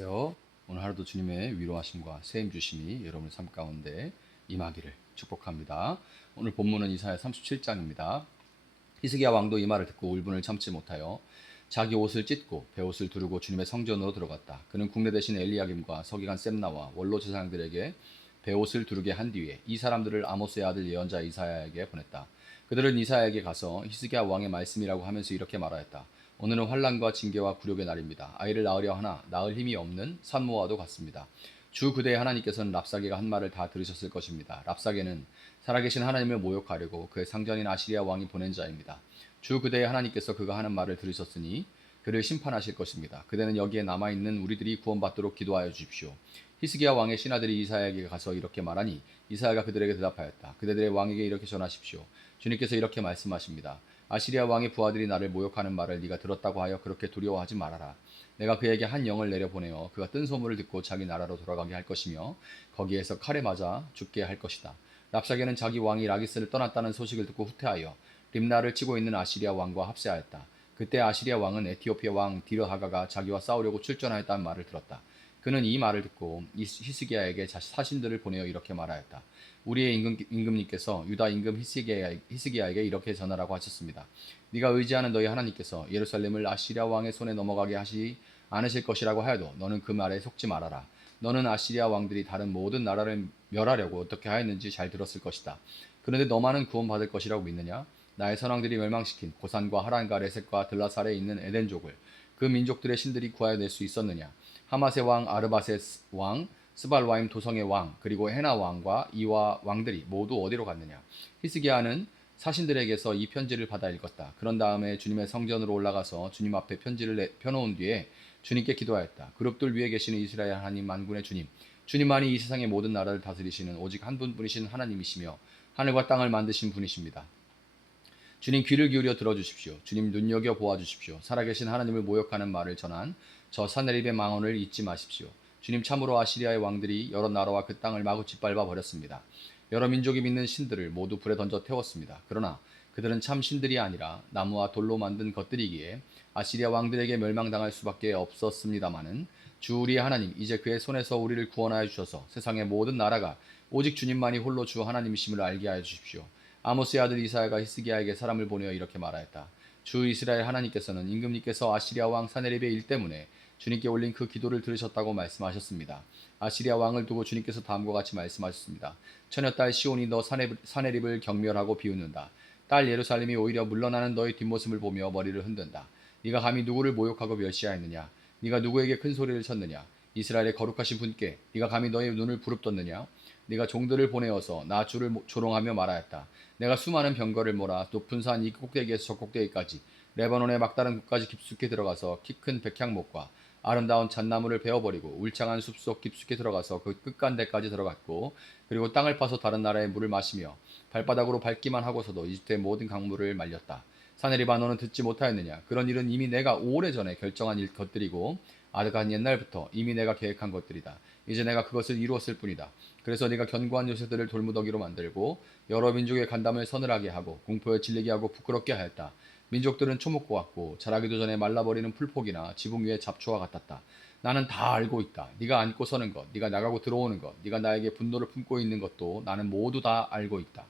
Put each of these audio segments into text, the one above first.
안녕하세요. 오늘 하루도 주님의 위로하심과 세임 주심이 여러분의 삶 가운데 임하기를 축복합니다. 오늘 본문은 이사야 37장입니다. 히스기야 왕도 이 말을 듣고 울분을 참지 못하여 자기 옷을 찢고 베옷을 두르고 주님의 성전으로 들어갔다. 그는 국내 대신 엘리야김과 서기관 셈나와 원로 제사장들에게 베옷을 두르게 한 뒤에 이 사람들을 아모스의 아들 예언자 이사야에게 보냈다. 그들은 이사야에게 가서 히스기야 왕의 말씀이라고 하면서 이렇게 말하였다. 오늘은 환난과 징계와 굴욕의 날입니다. 아이를 낳으려 하나 낳을 힘이 없는 산모와도 같습니다. 주 그대의 하나님께서는 랍사게가 한 말을 다 들으셨을 것입니다. 랍사게는 살아계신 하나님을 모욕하려고 그의 상전인 아시리아 왕이 보낸 자입니다. 주 그대의 하나님께서 그가 하는 말을 들으셨으니 그를 심판하실 것입니다. 그대는 여기에 남아있는 우리들이 구원받도록 기도하여 주십시오. 히스기야 왕의 신하들이 이사야에게 가서 이렇게 말하니 이사야가 그들에게 대답하였다. 그대들의 왕에게 이렇게 전하십시오. 주님께서 이렇게 말씀하십니다. 아시리아 왕의 부하들이 나를 모욕하는 말을 네가 들었다고 하여 그렇게 두려워하지 말아라. 내가 그에게 한 영을 내려보내어 그가 뜬 소문을 듣고 자기 나라로 돌아가게 할 것이며 거기에서 칼에 맞아 죽게 할 것이다. 랍사게는 자기 왕이 라기스를 떠났다는 소식을 듣고 후퇴하여 림나를 치고 있는 아시리아 왕과 합세하였다. 그때 아시리아 왕은 에티오피아 왕 디르하가가 자기와 싸우려고 출전하였다는 말을 들었다. 그는 이 말을 듣고 히스기야에게 사신들을 보내어 이렇게 말하였다. 우리의 임금님께서 유다 임금 히스기야에게 이렇게 전하라고 하셨습니다. 네가 의지하는 너희 하나님께서 예루살렘을 아시리아 왕의 손에 넘어가게 하시 않으실 것이라고 하여도 너는 그 말에 속지 말아라. 너는 아시리아 왕들이 다른 모든 나라를 멸하려고 어떻게 하였는지 잘 들었을 것이다. 그런데 너만은 구원받을 것이라고 믿느냐? 나의 선왕들이 멸망시킨 고산과 하란과 레셋과 들라살에 있는 에덴족을 그 민족들의 신들이 구하여낼 수 있었느냐? 하마세 왕, 아르바셋 왕, 스발와임 도성의 왕, 그리고 헤나 왕과 이와 왕들이 모두 어디로 갔느냐? 히스기야는 사신들에게서 이 편지를 받아 읽었다. 그런 다음에 주님의 성전으로 올라가서 주님 앞에 편지를 펴놓은 뒤에 주님께 기도하였다. 그룹들 위에 계시는 이스라엘 하나님 만군의 주님, 주님만이 이 세상의 모든 나라를 다스리시는 오직 한 분뿐이신 하나님이시며 하늘과 땅을 만드신 분이십니다. 주님 귀를 기울여 들어주십시오. 주님 눈여겨 보아주십시오. 살아계신 하나님을 모욕하는 말을 전한 저 사네립의 망언을 잊지 마십시오. 주님 참으로 아시리아의 왕들이 여러 나라와 그 땅을 마구 짓밟아 버렸습니다. 여러 민족이 믿는 신들을 모두 불에 던져 태웠습니다. 그러나 그들은 참 신들이 아니라 나무와 돌로 만든 것들이기에 아시리아 왕들에게 멸망당할 수밖에 없었습니다마는 주 우리의 하나님 이제 그의 손에서 우리를 구원하여 주셔서 세상의 모든 나라가 오직 주님만이 홀로 주 하나님이심을 알게 하여 주십시오. 아모스의 아들 이사야가 히스기야에게 사람을 보내어 이렇게 말하였다. 주 이스라엘 하나님께서는 임금님께서 아시리아 왕 사네립의 일 때문에 주님께 올린 그 기도를 들으셨다고 말씀하셨습니다. 아시리아 왕을 두고 주님께서 다음과 같이 말씀하셨습니다. 처녀딸 시온이 너 사네립을 경멸하고 비웃는다. 딸 예루살렘이 오히려 물러나는 너의 뒷모습을 보며 머리를 흔든다. 네가 감히 누구를 모욕하고 멸시하였느냐? 네가 누구에게 큰 소리를 쳤느냐? 이스라엘의 거룩하신 분께 네가 감히 너의 눈을 부릅떴느냐? 네가 종들을 보내어서 나 주를 조롱하며 말하였다. 내가 수많은 병거를 몰아 높은 산 이 꼭대기에서 저 꼭대기까지 레바논의 막다른 곳까지 깊숙이 들어가서 키 큰 백향목과 아름다운 잣나무를 베어버리고 울창한 숲속 깊숙이 들어가서 그 끝간대까지 들어갔고 그리고 땅을 파서 다른 나라의 물을 마시며 발바닥으로 밟기만 하고서도 이집트의 모든 강물을 말렸다. 사내리바 너는 듣지 못하였느냐? 그런 일은 이미 내가 오래전에 결정한 것들이고 아득한 옛날부터 이미 내가 계획한 것들이다. 이제 내가 그것을 이루었을 뿐이다. 그래서 네가 견고한 요새들을 돌무더기로 만들고 여러 민족의 간담을 서늘하게 하고 공포에 질리게 하고 부끄럽게 하였다. 민족들은 초목과 같고 자라기도 전에 말라버리는 풀포기나 지붕 위의 잡초와 같았다. 나는 다 알고 있다. 네가 앉고 서는 것, 네가 나가고 들어오는 것, 네가 나에게 분노를 품고 있는 것도 나는 모두 다 알고 있다.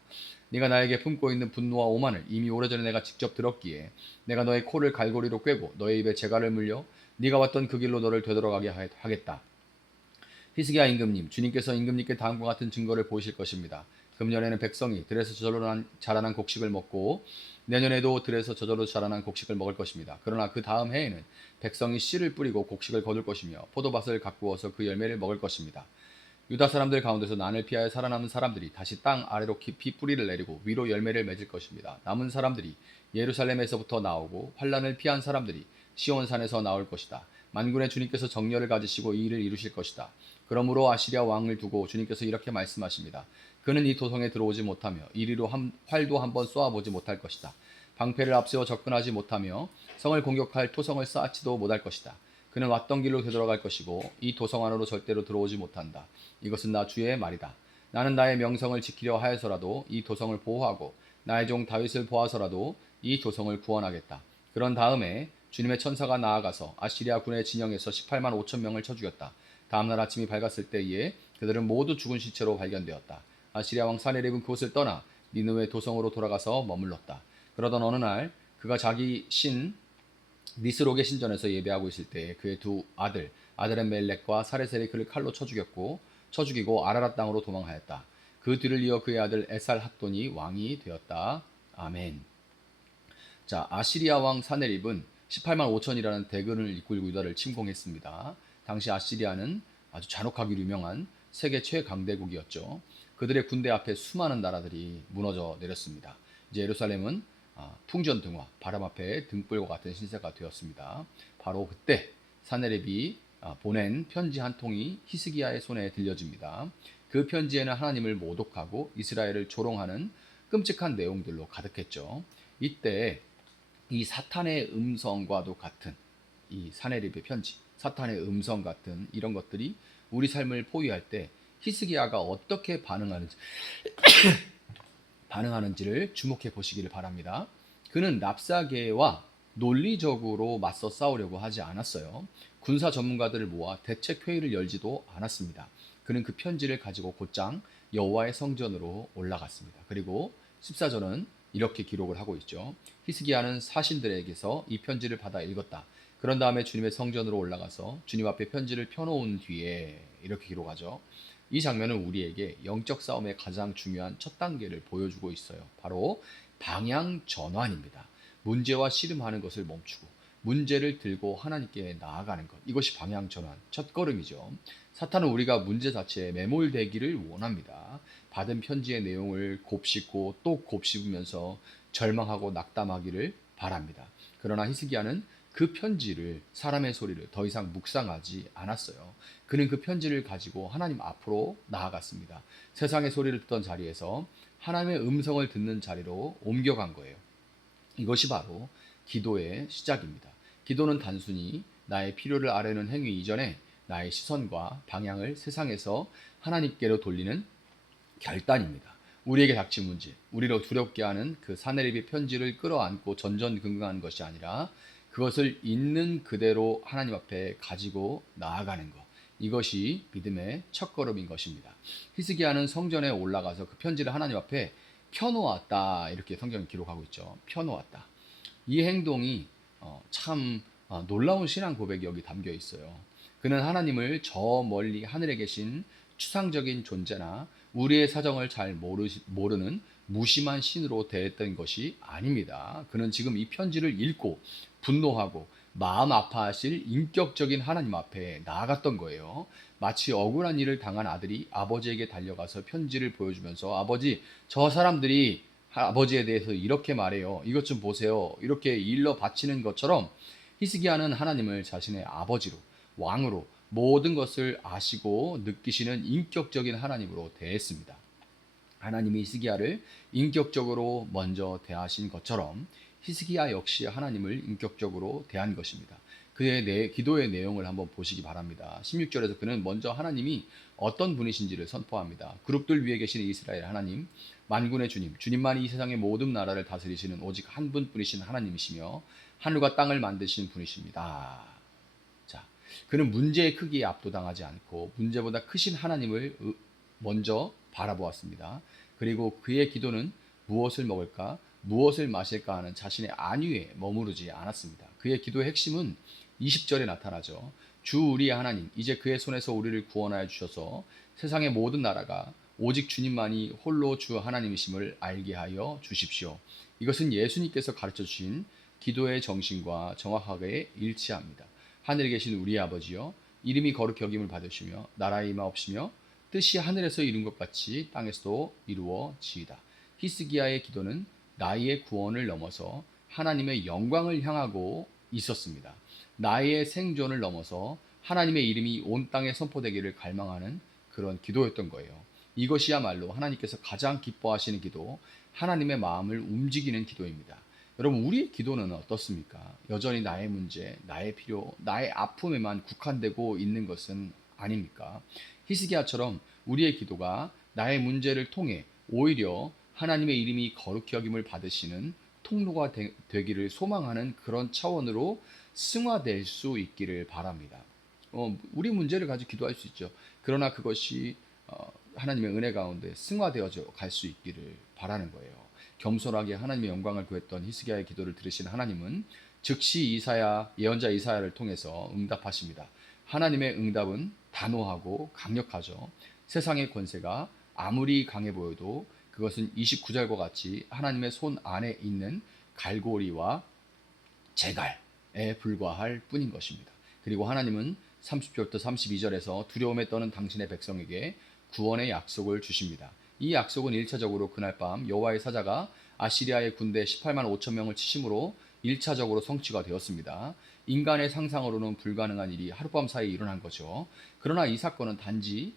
네가 나에게 품고 있는 분노와 오만을 이미 오래전에 내가 직접 들었기에 내가 너의 코를 갈고리로 꿰고 너의 입에 재갈을 물려 네가 왔던 그 길로 너를 되돌아가게 하겠다. 히스기야 임금님, 주님께서 임금님께 다음과 같은 증거를 보이실 것입니다. 금년에는 백성이 들에서 저절로 자라난 곡식을 먹고 내년에도 들에서 저절로 자라난 곡식을 먹을 것입니다. 그러나 그 다음 해에는 백성이 씨를 뿌리고 곡식을 거둘 것이며 포도밭을 가꾸어서 그 열매를 먹을 것입니다. 유다 사람들 가운데서 난을 피하여 살아남은 사람들이 다시 땅 아래로 깊이 뿌리를 내리고 위로 열매를 맺을 것입니다. 남은 사람들이 예루살렘에서부터 나오고 환란을 피한 사람들이 시온산에서 나올 것이다. 만군의 주님께서 정렬을 가지시고 이 일을 이루실 것이다. 그러므로 아시리아 왕을 두고 주님께서 이렇게 말씀하십니다. 그는 이 도성에 들어오지 못하며 이리로 활도 한번 쏘아보지 못할 것이다. 방패를 앞세워 접근하지 못하며 성을 공격할 토성을 쌓지도 못할 것이다. 그는 왔던 길로 되돌아갈 것이고 이 도성 안으로 절대로 들어오지 못한다. 이것은 나 주의 말이다. 나는 나의 명성을 지키려 하여서라도 이 도성을 보호하고 나의 종 다윗을 보아서라도 이 도성을 구원하겠다. 그런 다음에 주님의 천사가 나아가서 아시리아 군의 진영에서 18만 5천 명을 쳐 죽였다. 다음날 아침이 밝았을 때에 그들은 모두 죽은 시체로 발견되었다. 아시리아 왕 사네립은 그곳을 떠나 니느웨 도성으로 돌아가서 머물렀다. 그러던 어느 날 그가 자기 신 니스록의 신전에서 예배하고 있을 때 그의 두 아들 아드렛멜렉과 사레셀이 그를 칼로 쳐 죽이고 아라랏 땅으로 도망하였다. 그 뒤를 이어 그의 아들 에살핫돈이 왕이 되었다. 아멘. 자, 아시리아 왕 사네립은 18만 5천이라는 대군을 이끌고 유다를 침공했습니다. 당시 아시리아는 아주 잔혹하기로 유명한 세계 최강대국이었죠. 그들의 군대 앞에 수많은 나라들이 무너져 내렸습니다. 이제 예루살렘은 풍전등화, 바람 앞에 등불과 같은 신세가 되었습니다. 바로 그때 사네립이 보낸 편지 한 통이 히스기야의 손에 들려집니다. 그 편지에는 하나님을 모독하고 이스라엘을 조롱하는 끔찍한 내용들로 가득했죠. 이때 이 사탄의 음성과도 같은 이 사네립의 편지, 사탄의 음성 같은 이런 것들이 우리 삶을 포위할 때 히스기야가 어떻게 반응하는지를 주목해 보시기를 바랍니다. 그는 랍사계와 논리적으로 맞서 싸우려고 하지 않았어요. 군사 전문가들을 모아 대책 회의를 열지도 않았습니다. 그는 그 편지를 가지고 곧장 여호와의 성전으로 올라갔습니다. 그리고 14절은 이렇게 기록을 하고 있죠. 히스기야는 사신들에게서 이 편지를 받아 읽었다. 그런 다음에 주님의 성전으로 올라가서 주님 앞에 편지를 펴놓은 뒤에 이렇게 기록하죠. 이 장면은 우리에게 영적 싸움의 가장 중요한 첫 단계를 보여주고 있어요. 바로 방향 전환입니다. 문제와 씨름하는 것을 멈추고 문제를 들고 하나님께 나아가는 것. 이것이 방향 전환, 첫 걸음이죠. 사탄은 우리가 문제 자체에 매몰되기를 원합니다. 받은 편지의 내용을 곱씹고 또 곱씹으면서 절망하고 낙담하기를 바랍니다. 그러나 히스기야는 그 편지를, 사람의 소리를 더 이상 묵상하지 않았어요. 그는 그 편지를 가지고 하나님 앞으로 나아갔습니다. 세상의 소리를 듣던 자리에서 하나님의 음성을 듣는 자리로 옮겨간 거예요. 이것이 바로 기도의 시작입니다. 기도는 단순히 나의 필요를 아뢰는 행위 이전에 나의 시선과 방향을 세상에서 하나님께로 돌리는 결단입니다. 우리에게 닥친 문제, 우리를 두렵게 하는 그 사내립의 편지를 끌어안고 전전긍긍하는 것이 아니라 그것을 있는 그대로 하나님 앞에 가지고 나아가는 것. 이것이 믿음의 첫걸음인 것입니다. 히스기야는 성전에 올라가서 그 편지를 하나님 앞에 펴놓았다. 이렇게 성경이 기록하고 있죠. 펴놓았다. 이 행동이 참 놀라운 신앙 고백이 여기 담겨 있어요. 그는 하나님을 저 멀리 하늘에 계신 추상적인 존재나 우리의 사정을 잘 모르는 무심한 신으로 대했던 것이 아닙니다. 그는 지금 이 편지를 읽고 분노하고 마음 아파하실 인격적인 하나님 앞에 나아갔던 거예요. 마치 억울한 일을 당한 아들이 아버지에게 달려가서 편지를 보여주면서 아버지, 저 사람들이 아버지에 대해서 이렇게 말해요. 이것 좀 보세요. 이렇게 일러 바치는 것처럼 히스기야는 하나님을 자신의 아버지로, 왕으로 모든 것을 아시고 느끼시는 인격적인 하나님으로 대했습니다. 하나님이 히스기야를 인격적으로 먼저 대하신 것처럼 히스기야 역시 하나님을 인격적으로 대한 것입니다. 그의 기도의 내용을 한번 보시기 바랍니다. 16절에서 그는 먼저 하나님이 어떤 분이신지를 선포합니다. 그룹들 위에 계시는 이스라엘 하나님, 만군의 주님, 주님만이 이 세상의 모든 나라를 다스리시는 오직 한 분뿐이신 하나님이시며 하늘과 땅을 만드신 분이십니다. 자, 그는 문제의 크기에 압도당하지 않고 문제보다 크신 하나님을 먼저 바라보았습니다. 그리고 그의 기도는 무엇을 먹을까, 무엇을 마실까 하는 자신의 안위에 머무르지 않았습니다. 그의 기도의 핵심은 20절에 나타나죠. 주 우리의 하나님, 이제 그의 손에서 우리를 구원하여 주셔서 세상의 모든 나라가 오직 주님만이 홀로 주 하나님이심을 알게 하여 주십시오. 이것은 예수님께서 가르쳐 주신 기도의 정신과 정확하게 일치합니다. 하늘에 계신 우리 아버지여, 이름이 거룩히 여김을 받으시며 나라의 임하옵시며 뜻이 하늘에서 이룬 것 같이 땅에서도 이루어지이다. 히스기야의 기도는 나의 구원을 넘어서 하나님의 영광을 향하고 있었습니다. 나의 생존을 넘어서 하나님의 이름이 온 땅에 선포되기를 갈망하는 그런 기도였던 거예요. 이것이야말로 하나님께서 가장 기뻐하시는 기도, 하나님의 마음을 움직이는 기도입니다. 여러분, 우리의 기도는 어떻습니까? 여전히 나의 문제, 나의 필요, 나의 아픔에만 국한되고 있는 것은 아닙니까? 히스기야처럼 우리의 기도가 나의 문제를 통해 오히려 하나님의 이름이 거룩히 여김을 받으시는 통로가 되기를 소망하는 그런 차원으로 승화될 수 있기를 바랍니다. 우리 문제를 가지고 기도할 수 있죠. 그러나 그것이 하나님의 은혜 가운데 승화되어져 갈 수 있기를 바라는 거예요. 겸손하게 하나님의 영광을 구했던 히스기야의 기도를 들으신 하나님은 즉시 이사야 예언자 이사야를 통해서 응답하십니다. 하나님의 응답은 단호하고 강력하죠. 세상의 권세가 아무리 강해 보여도 그것은 29절과 같이 하나님의 손 안에 있는 갈고리와 제갈에 불과할 뿐인 것입니다. 그리고 하나님은 30절부터 32절에서 두려움에 떠는 당신의 백성에게 구원의 약속을 주십니다. 이 약속은 1차적으로 그날 밤 여호와의 사자가 아시리아의 군대 18만 5천 명을 치심으로 1차적으로 성취가 되었습니다. 인간의 상상으로는 불가능한 일이 하룻밤 사이에 일어난 거죠. 그러나 이 사건은 단지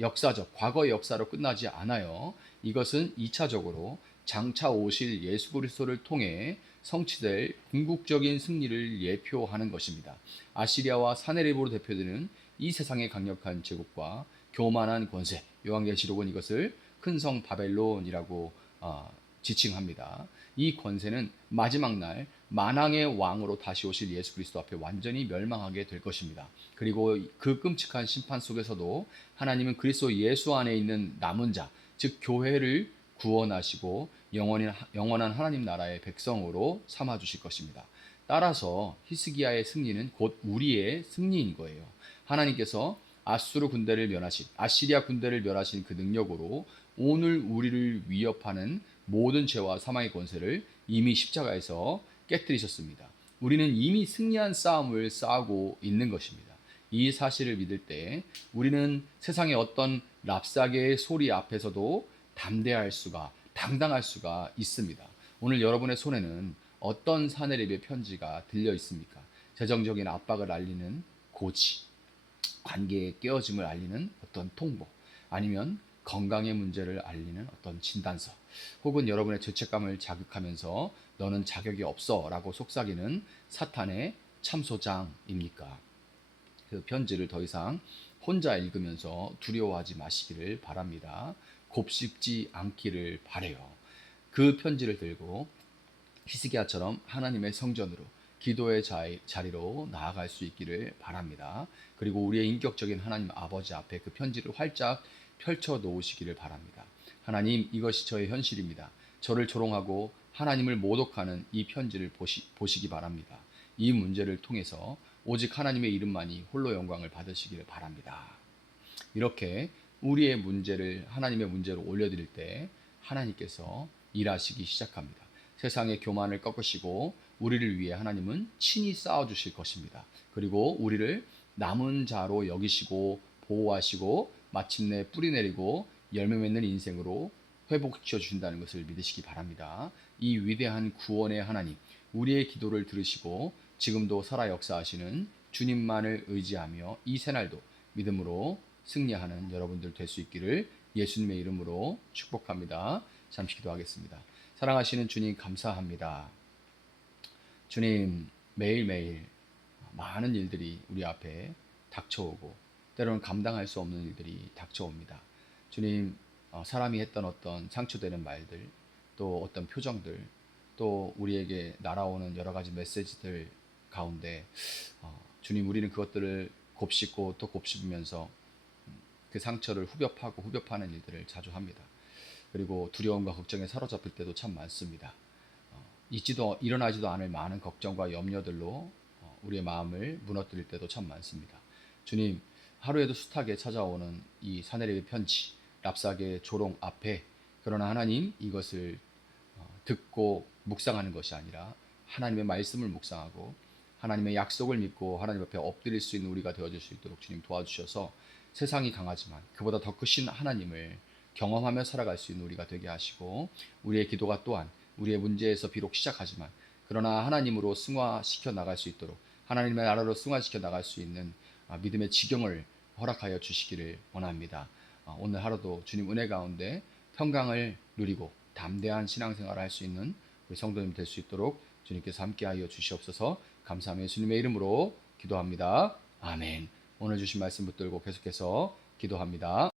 역사적, 과거의 역사로 끝나지 않아요. 이것은 2차적으로 장차 오실 예수 그리스도를 통해 성취될 궁극적인 승리를 예표하는 것입니다. 아시리아와 사네립으로 대표되는 이 세상의 강력한 제국과 교만한 권세, 요한계시록은 이것을 큰 성 바벨론이라고 지칭합니다. 이 권세는 마지막 날 만왕의 왕으로 다시 오실 예수 그리스도 앞에 완전히 멸망하게 될 것입니다. 그리고 그 끔찍한 심판 속에서도 하나님은 그리스도 예수 안에 있는 남은 자, 즉 교회를 구원하시고 영원한 하나님 나라의 백성으로 삼아 주실 것입니다. 따라서 히스기야의 승리는 곧 우리의 승리인 거예요. 하나님께서 아시리아 군대를 멸하신 그 능력으로 오늘 우리를 위협하는 모든 죄와 사망의 권세를 이미 십자가에서 깨뜨리셨습니다. 우리는 이미 승리한 싸움을 싸우고 있는 것입니다. 이 사실을 믿을 때 우리는 세상의 어떤 랍사계의 소리 앞에서도 당당할 수가 있습니다. 오늘 여러분의 손에는 어떤 사내립의 편지가 들려 있습니까? 재정적인 압박을 알리는 고지, 관계의 깨어짐을 알리는 어떤 통보, 아니면 건강의 문제를 알리는 어떤 진단서, 혹은 여러분의 죄책감을 자극하면서 너는 자격이 없어 라고 속삭이는 사탄의 참소장입니까? 그 편지를 더 이상 혼자 읽으면서 두려워하지 마시기를 바랍니다. 곱씹지 않기를 바래요. 그 편지를 들고 히스기야처럼 하나님의 성전으로 기도의 자리로 나아갈 수 있기를 바랍니다. 그리고 우리의 인격적인 하나님 아버지 앞에 그 편지를 활짝 펼쳐 놓으시기를 바랍니다. 하나님, 이것이 저의 현실입니다. 저를 조롱하고 하나님을 모독하는 이 편지를 보시기 바랍니다. 이 문제를 통해서 오직 하나님의 이름만이 홀로 영광을 받으시기를 바랍니다. 이렇게 우리의 문제를 하나님의 문제로 올려드릴 때 하나님께서 일하시기 시작합니다. 세상의 교만을 꺾으시고 우리를 위해 하나님은 친히 싸워주실 것입니다. 그리고 우리를 남은 자로 여기시고 보호하시고 마침내 뿌리 내리고 열매 맺는 인생으로 회복시켜 주신다는 것을 믿으시기 바랍니다. 이 위대한 구원의 하나님, 우리의 기도를 들으시고 지금도 살아 역사하시는 주님만을 의지하며 이 새날도 믿음으로 승리하는 여러분들 될 수 있기를 예수님의 이름으로 축복합니다. 잠시 기도하겠습니다. 사랑하시는 주님, 감사합니다. 주님, 매일매일 많은 일들이 우리 앞에 닥쳐오고 때로는 감당할 수 없는 일들이 닥쳐옵니다. 주님, 사람이 했던 어떤 상처되는 말들, 또 어떤 표정들, 또 우리에게 날아오는 여러 가지 메시지들 가운데 주님, 우리는 그것들을 곱씹고 또 곱씹으면서 그 상처를 후벼파는 일들을 자주 합니다. 그리고 두려움과 걱정에 사로잡힐 때도 참 많습니다. 일어나지도 않을 많은 걱정과 염려들로 우리의 마음을 무너뜨릴 때도 참 많습니다. 주님, 하루에도 숱하게 찾아오는 이 사내립의 편지, 랍사계의 조롱 앞에, 그러나 하나님, 이것을 듣고 묵상하는 것이 아니라 하나님의 말씀을 묵상하고 하나님의 약속을 믿고 하나님 앞에 엎드릴 수 있는 우리가 되어줄 수 있도록 주님 도와주셔서 세상이 강하지만 그보다 더 크신 하나님을 경험하며 살아갈 수 있는 우리가 되게 하시고, 우리의 기도가 또한 우리의 문제에서 비록 시작하지만 그러나 하나님으로 승화시켜 나갈 수 있도록, 하나님의 나라로 승화시켜 나갈 수 있는 믿음의 지경을 허락하여 주시기를 원합니다. 오늘 하루도 주님 은혜 가운데 평강을 누리고 담대한 신앙생활을 할 수 있는 우리 성도님 될 수 있도록 주님께서 함께하여 주시옵소서. 감사하며 예수님의 이름으로 기도합니다. 아멘. 오늘 주신 말씀 붙들고 계속해서 기도합니다.